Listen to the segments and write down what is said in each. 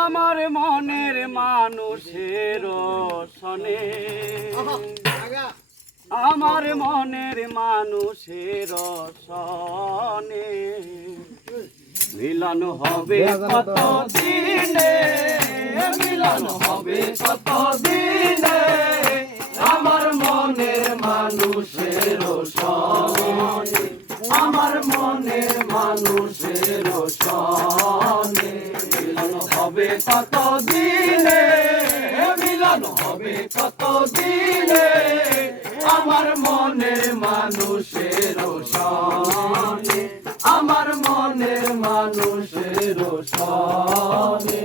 আমার মনের মানুষের সনে, আমার মনের মানুষের সনে মিলন হবে কত দিনে, মিলন হবে কত দিনে আমার মনের মানুষের সনে, আমার মনের মানুষের সনে মিলন হবে কত দিনে, মিলন হবে কত দিনে আমার মনের মানুষের সনে, আমার মনের মানুষের সনে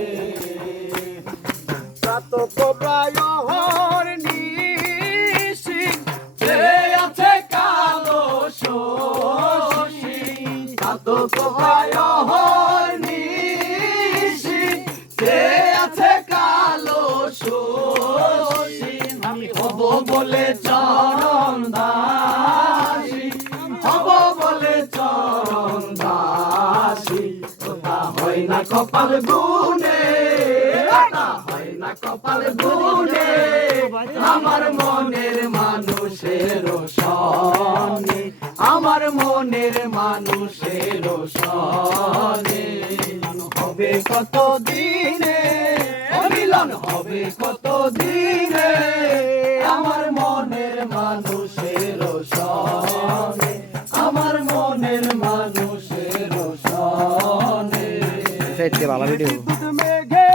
প্রাতঃ প্রায়হর নিশি যে আছে কালো শশী, প্রাতঃ প্রায়হর নিশি যে আছে কালো শশী আমি হব বলে চরণ দাসী, হব বলে চরণ দাসী ওটা হয় না কপাল গুনে, ওটা হয় না কপাল গুনে আমার মনের মানুষের সনে, আমার মনের মানুষের সনে মিলন হবে কত দিনে, মিলন হবে কত দিনে আমার মনের মানুষের সনে, আমার মনের মানুষের সনে ভালো ভিডিও মেঘে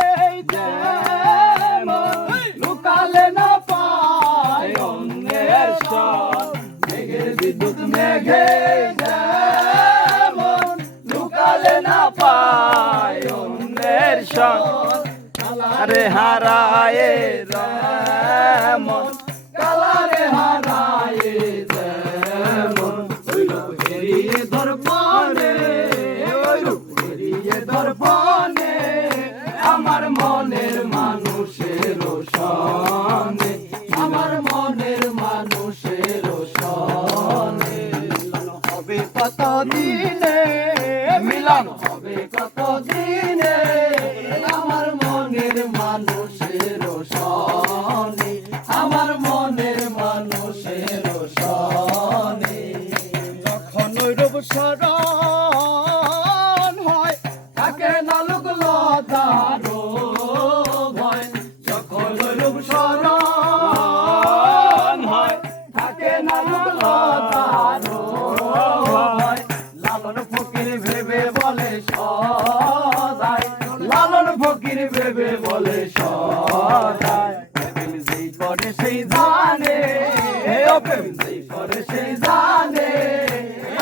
লুকালে না পায় অন্যের সন, মেঘের বিদ্যুৎ মেঘে যেমন লুকালে না পায় অন্যের সন কালারে হারায় যেমন, কালারে হারায় যেমন ওই রূপ হেরিয়ে দর্পণে, ওই রূপ হেরিয়ে দর্পণে আমার মনের মানুষের সনে, আমার মনের মানুষের সনে মিলন হবে কত দিনে, মিলন হবে কত দিনে আমার মনের মানুষের সনে, আমার মনের মানুষের সনে যখন ওই রূপ স্মরণ হয় থাকে না লোক লতারো ভয়, যখন ওই রূপ স্মরণ হয় থাকে না লোক লতারো ভয় লালন ফকির ভেবে বলে সদাই, লালন ফকির ভেবে বলে সদাই প্রেম যেই করে সেই জানে, প্রেম যেই করে সেই জানে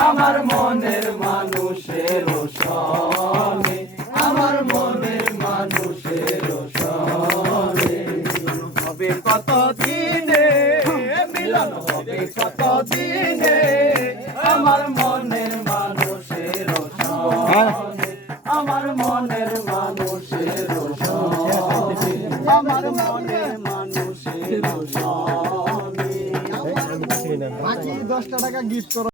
আমার মনের মানুষের সনে, আমার মনের মানুষের সনে মিলন হবে কত দিনে, মিলন হবে কত দিনে আমার মনের মানুষের সনে, আমার মনের মানুষের সনে, আমার মনের মানুষের সনে। 10 টাকা গিফট করো।